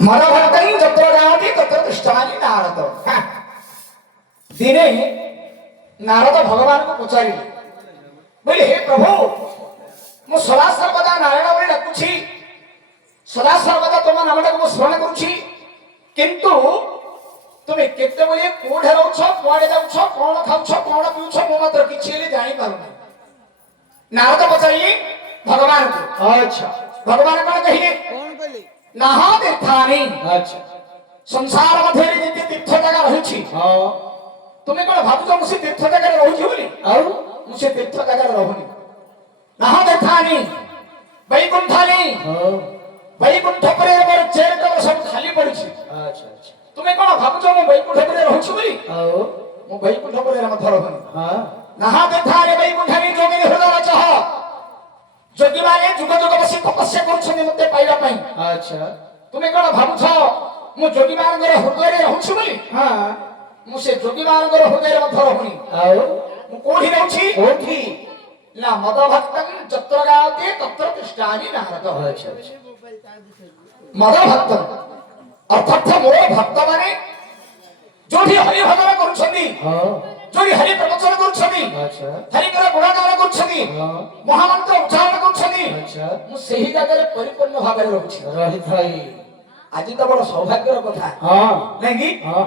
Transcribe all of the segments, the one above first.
मदभक्तई जत्र जाति तत्र तिष्ठामि नारद। दिने नारद भगवान को पचारिले बोले हे प्रभु मु सदा सर्वदा नारायण बोली डाकुछि सदा सर्वदा तुम नामटा को स्मरण करुछि किंतु तुम केते बोले कोठे रहउछ कुआडे जाउछ कोन खाउछ कोन पिउछ मु मात्र किछि हेले जानि पारुनी। नारद पचारिले भगवान को। अच्छा भगवान कोन कहिले कोन कहले नाहा तीर्थानि। अच्छा संसार मध्ये जे तीर्थ जगह रहिछि हां तुमे कोन भाबुछ मु से तीर्थ जगह रहुछि बोली आउ मु से तीर्थ जगह रहुनी। नाहा तीर्थानि वैकुंठानि हां वैकुंठ परे मोर चेर कबर सब खाली पड़िछि। अच्छा अच्छा तुमे कोन भाबुछ मु वैकुंठ परे रहुछि बोली आउ मु वैकुंठ परे मध्ये रहुनी। हां नाहा तीर्थानि वैकुंठानि जोगिनी हृदय चह जोगी माने जुग जुग बसी तपस्या करछन मते पाइबा पई। अच्छा तुमे कोन भाबुछ मु जोगी मानकर हृदय रे रहउछि बोली हां मु से जोगी मानकर हृदय रे मध्ये रहुनी। आउ मु कोठी रहउछि कोठी ना मद भक्तन जत्र गाते तत्र तिष्ठामि नारद। अच्छा मद भक्तन अर्थात मोर भक्त माने जोठी हरि भजन करूछनी हां जोठी हरि प्रवचन करूछनी। अच्छा हरि कर गुणगान करूछनी हां महामंत्र उच्चारण करूछनी। अच्छा मु सेही जगह रे परिपूर्ण भाव रे रहउछि रहि थाई। आज तो बड़ सौभाग्यर कथा हां नै कि हां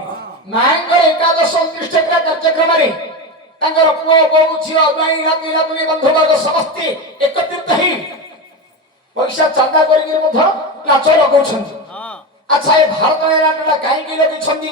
मांगर एकादश अनुष्ठित कार्यक्रम रे तांगर पुओ बहु झियो नाई नाती नातुनी बंधु वर्ग समस्त एकत्रित ही पैसा चांदा करिके मध नाच लगाउछन। हां अच्छा ए भारत नाटकटा काहे कि लगैछन्ती